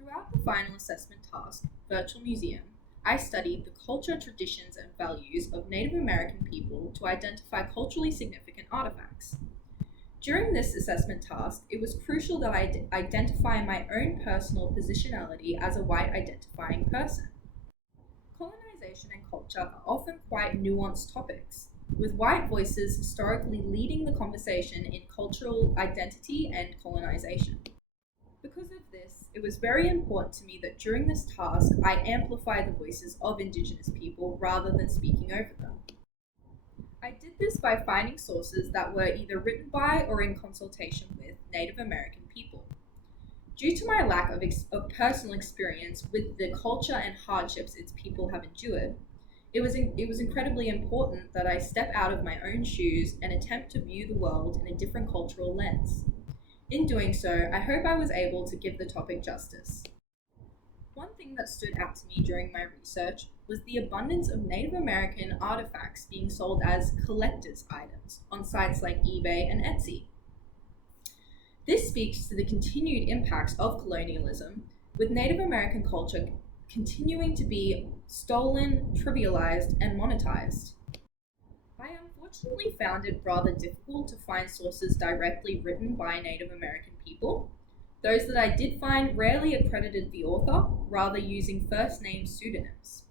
Throughout the final assessment task, Virtual Museum, I studied the culture, traditions, and values of Native American people to identify culturally significant artifacts. During this assessment task, it was crucial that I identify my own personal positionality as a white identifying person. Colonization and culture are often quite nuanced topics, with white voices historically leading the conversation in cultural identity and colonization. Because of this, it was very important to me that during this task, I amplify the voices of Indigenous people rather than speaking over them. I did this by finding sources that were either written by or in consultation with Native American people. Due to my lack of personal experience with the culture and hardships its people have endured, it was incredibly important that I step out of my own shoes and attempt to view the world in a different cultural lens. In doing so, I hope I was able to give the topic justice. One thing that stood out to me during my research was the abundance of Native American artifacts being sold as collector's items on sites like eBay and Etsy. This speaks to the continued impacts of colonialism, with Native American culture continuing to be stolen, trivialized, and monetized. I unfortunately found it rather difficult to find sources directly written by Native American people. Those that I did find rarely accredited the author, rather using first name pseudonyms.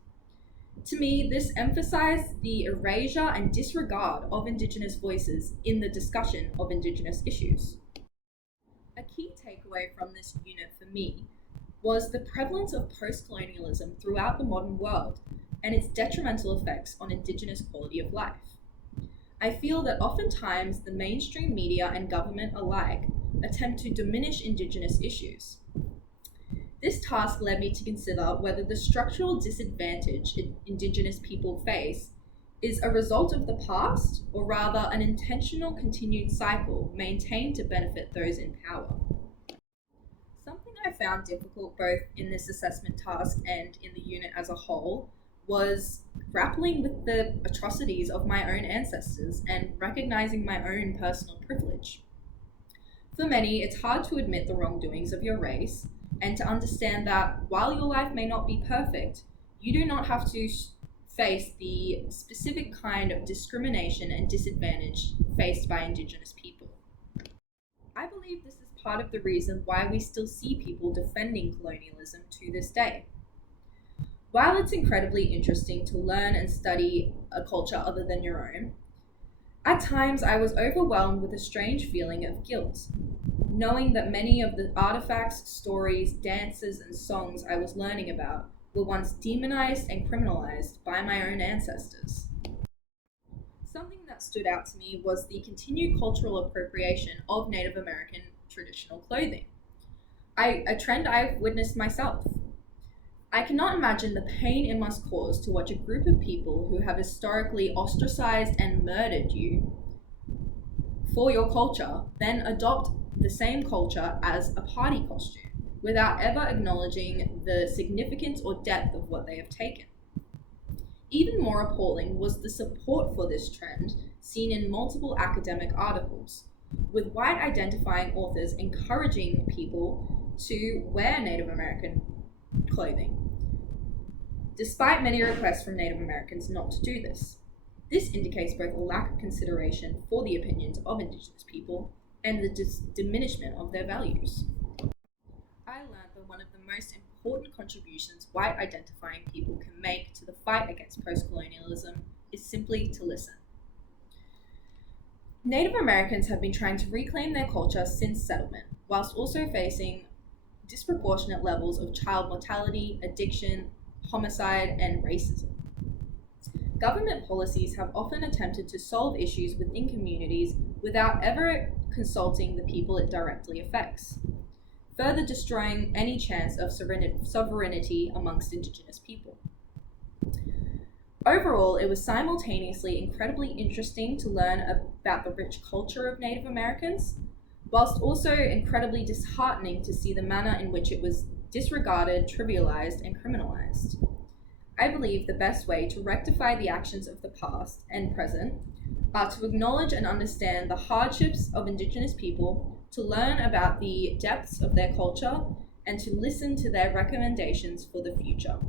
To me, this emphasized the erasure and disregard of Indigenous voices in the discussion of Indigenous issues. A key takeaway from this unit for me was the prevalence of post-colonialism throughout the modern world and its detrimental effects on Indigenous quality of life. I feel that oftentimes the mainstream media and government alike attempt to diminish Indigenous issues. This task led me to consider whether the structural disadvantage Indigenous people face is a result of the past, or rather an intentional continued cycle maintained to benefit those in power. Something I found difficult both in this assessment task and in the unit as a whole was grappling with the atrocities of my own ancestors and recognizing my own personal privilege. For many, it's hard to admit the wrongdoings of your race and to understand that while your life may not be perfect, you do not have to face the specific kind of discrimination and disadvantage faced by Indigenous people. I believe this is part of the reason why we still see people defending colonialism to this day. While it's incredibly interesting to learn and study a culture other than your own, at times I was overwhelmed with a strange feeling of guilt, knowing that many of the artifacts, stories, dances, and songs I was learning about were once demonized and criminalized by my own ancestors. Something that stood out to me was the continued cultural appropriation of Native American traditional clothing, a trend I've witnessed myself. I cannot imagine the pain it must cause to watch a group of people who have historically ostracized and murdered you for your culture then adopt the same culture as a party costume without ever acknowledging the significance or depth of what they have taken. Even more appalling was the support for this trend seen in multiple academic articles, with white identifying authors encouraging people to wear Native American clothing, despite many requests from Native Americans not to do this. This indicates both a lack of consideration for the opinions of Indigenous people and the diminishment of their values. I learned that one of the most important contributions white identifying people can make to the fight against post-colonialism is simply to listen. Native Americans have been trying to reclaim their culture since settlement, whilst also facing disproportionate levels of child mortality, addiction, homicide, and racism. Government policies have often attempted to solve issues within communities without ever consulting the people it directly affects, further destroying any chance of sovereignty amongst Indigenous people. Overall, it was simultaneously incredibly interesting to learn about the rich culture of Native Americans, whilst also incredibly disheartening to see the manner in which it was disregarded, trivialized, and criminalized. I believe the best way to rectify the actions of the past and present are to acknowledge and understand the hardships of Indigenous people, to learn about the depths of their culture, and to listen to their recommendations for the future.